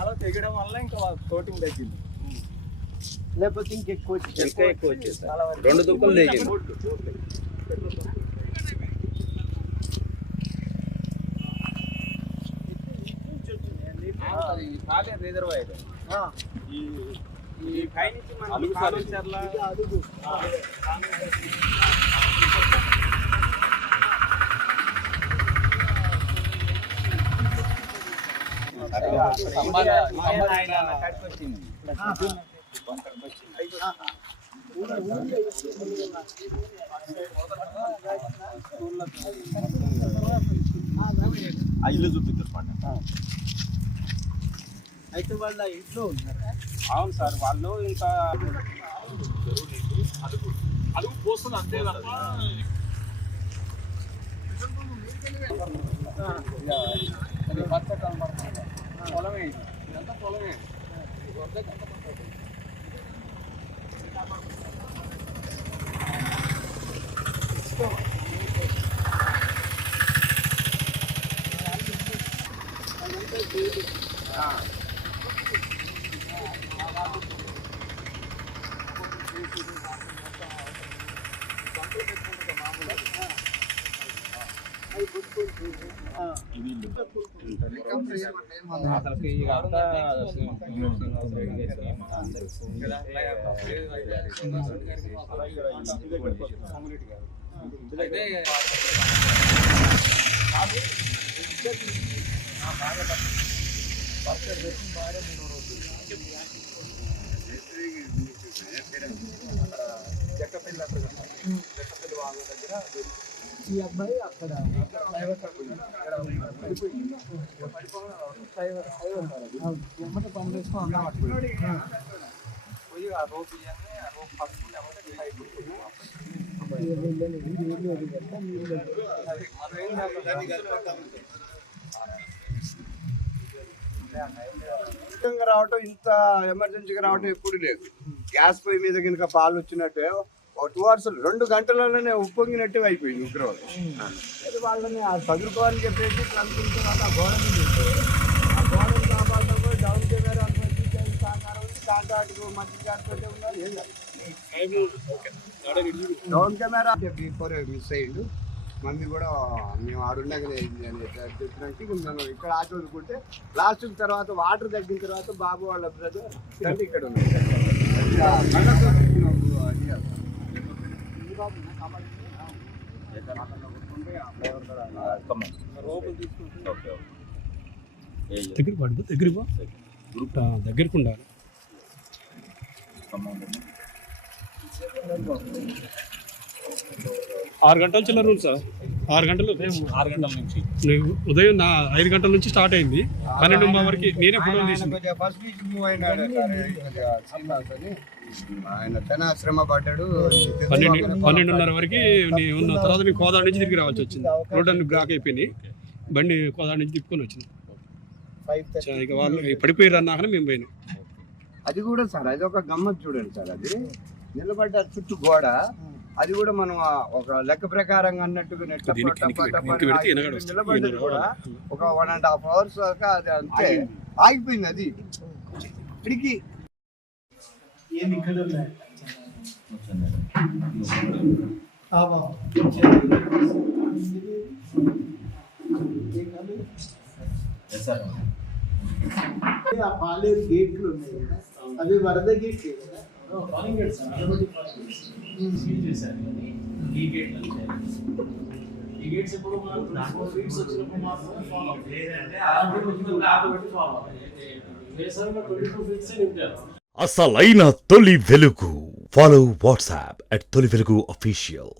అలా తెగడం వల్ల ఇంకా కోటింగ్ తగ్గింది, లేకపోతే ఇంకెక్కువ వచ్చేది. 2 దుంపలు తెగింది. రిజర్వాయర్ ఈ పైనుంచి మనం కాలుచర్ల అడుగు ఇల్లు చూపిస్తారు. అయితే వాళ్ళ ఇంట్లో ఉన్నారు. అవును సార్, వాళ్ళు ఇంకా అడుగు పోస్తుంది అంతే తప్ప పొలమే, ఇదంతా పొలమే. ఈ అబ్బాయి అక్కడ ఎమ్మట పని చేసుకుని పోయి ఆ రోపు ఇవన్నీ ఆ రోపు పట్టుకుని రావటం, ఇంత ఎమర్జెన్సీగా రావటం ఎప్పుడు లేదు. గ్యాస్ పొయ్యి మీద కనుక పాలు వచ్చినట్టే 2 hours 2 గంటలలోనే ఉప్పొంగినట్టు అయిపోయింది ఉగ్రవాదం. అది వాళ్ళని చదువుకోవాలని చెప్పేసి కనుకుంటే వాళ్ళు ఆ గోడని చేస్తారు. ఆ గోడని కాపాడటం కూడా డౌన్ కెమెరా అనుమతి సహకారం ఉంది. కాంట్రాక్ట్ మంత్రి గారితో ఉన్నారు. ఏం డౌన్ కెమెరా బిఫోర్ మిస్ అయ్యిండు. మంది కూడా మేము ఆడుండగానే అని చెప్పినట్టు మనం ఇక్కడ ఆటో వదుకుంటే లాస్ట్ తర్వాత వాటర్ తగ్గిన తర్వాత బాబు వాళ్ళ బ్రదర్ అంటే ఇక్కడ ఉంది. దగ్గరకు ఉండాలి. 6 గంటల చిల్లర ఉంది సార్. 6 గంటల నుంచి ఉదయం 5 గంటల నుంచి స్టార్ట్ అయింది. 12 వరకు నేనే ఫోటోలు తీసింది. ఫస్ట్ వీక్ మూవ్ అయినాడు ఆయన, చాలా శ్రమ పడ్డాడు. 12:30 వరకు ఉన్న తర్వాత నేను కోదాడ నుంచి తిరిగి రావాల్సి వచ్చింది. రోడ్ అన్ని బ్లాక్ అయిపోయినాయి. బండి కోదాడ నుంచి తిప్పుకొని వచ్చింది. ఇక వాళ్ళు పడిపోయారు అన్నాకనే మేము పోయినాం. అది కూడా సార్ అది ఒక గమ్మత్ చూడండి సార్. అది నిలబడ్డ చుట్టూ గోడ, అది కూడా మనం ఒక లెక్క ప్రకారంగా అన్నట్టుగా నిలబడ్డది కూడా ఒక 1.5 hours దాకా అది అంతే ఆగిపోయింది. అది ఇక్కడికి ఆ పాలేరు గేట్లు ఉన్నాయి కదా, అవి వరద గేట్లు కదా. అసలైన తొలి వెలుగు. ఫాలో వాట్సాప్ @తొలి వెలుగు official.